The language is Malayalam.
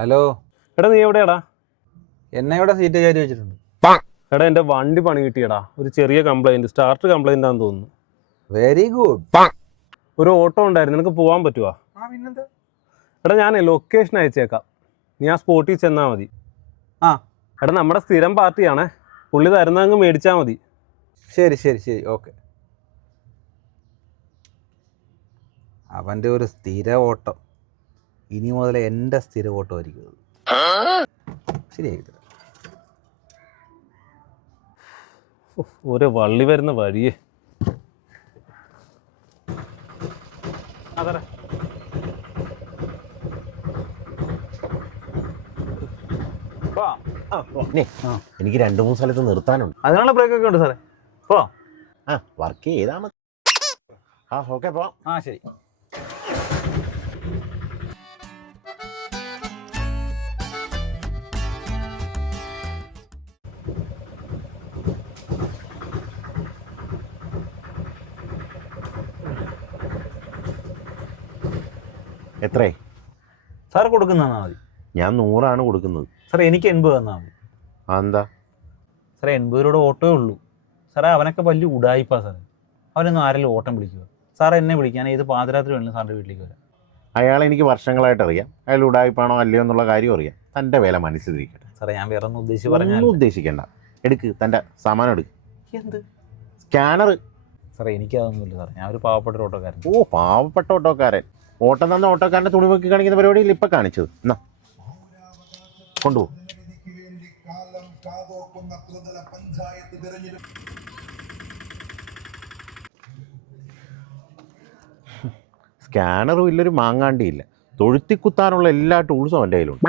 ഹലോ. എടാ നീ എവിടെയാടാ? എന്നെ ഇവിടെ സീറ്റ് കയറി വെച്ചിട്ടുണ്ട്. എടാ എന്റെ വണ്ടി പണി കിട്ടിയടാ. ഒരു ചെറിയ കംപ്ലൈന്റ് സ്റ്റാർട്ട് കംപ്ലൈന്റ് ആണെന്ന് തോന്നുന്നു. വെരി ഗുഡ് ഒരു ഓട്ടോ ഉണ്ടായിരുന്നു. നിനക്ക് പോകാൻ പറ്റുമോ പിന്നെന്താ? എടാ ഞാൻ ലൊക്കേഷൻ അയച്ചേക്കാം. നീ ആ സ്പോട്ടിൽ ചെന്നാ മതി. ആ. എടാ നമ്മുടെ സ്ഥിരം പാർട്ടിയാണേ. പുള്ളി തരുന്നങ്ങ് മേടിച്ചാൽ മതി. ശരി ശരി ശരി. ഓക്കെ അവന്റെ ഒരു സ്ഥിര ഓട്ടം. ഇനി മുതൽ എന്റെ സ്ഥിര ഓട്ടമായിരിക്കും അത്. ശരിയായി തരാം. ഒരു വള്ളി വരുന്ന വഴിയേ. എനിക്ക് രണ്ട് മൂന്ന് സ്ഥലത്ത് നിർത്താനുണ്ട്. അതിനുള്ള ബ്രേക്ക് ഒക്കെ ഉണ്ട് സാറേ. പോ. ആ വർക്ക് ചെയ്താൽ മതി. ആ ഓക്കെ പോ ആ ശരി. എത്രേ? സാർ കൊടുക്കുന്ന തന്നാൽ മതി. ഞാൻ നൂറാണ് കൊടുക്കുന്നത്. സാറേ എനിക്ക് എൺപത് തന്നാൽ മതി. ആ എന്താ സാറേ എൺപത് രൂപയുടെ ഓട്ടോയേ ഉള്ളൂ. സാറേ അവനൊക്കെ വലിയ ഉടായിപ്പാ സാറേ. അവനൊന്നും ആരെങ്കിലും ഓട്ടം വിളിക്കുക സാർ എന്നെ വിളിക്കാൻ ഏത് പാതിരാത്രി വേണമെങ്കിലും സാറിന്റെ വീട്ടിലേക്ക് വരാം. അയാളെ എനിക്ക് വർഷങ്ങളായിട്ട് അറിയാം. അയാൾ ഉടായിപ്പാണോ അല്ലയോ എന്നുള്ള കാര്യം അറിയാം. തന്റെ വില മനസ്സിലിരിക്കട്ടെ. സാറേ ഞാൻ വേറെ ഒന്നും ഉദ്ദേശിച്ച് പറഞ്ഞാൽ ഒന്നും ഉദ്ദേശിക്കണ്ട. എടുക്ക് തന്റെ സാമാനം എടുക്ക്. എന്ത്? സ്കാനർ സാറേ എനിക്കതൊന്നുമില്ല സാറേ. ഞാൻ ഒരു പാവപ്പെട്ട ഓട്ടോക്കാരൻ. ഓ പാവപ്പെട്ട ഓട്ടോക്കാരൻ. ഓട്ടം തന്ന ഓട്ടോക്കാരന്റെ തുണി പൊക്കി കാണിക്കുന്ന പരിപാടിയിൽ ഇപ്പം കാണിച്ചത്. എന്നാ. കൊണ്ടുപോകും സ്കാനറും ഇല്ലൊരു മാങ്ങാണ്ടിയില്ല. തൊഴുത്തിക്കുത്താനുള്ള എല്ലാ ടൂൾസും അവന്റെ കയ്യിലുണ്ട്.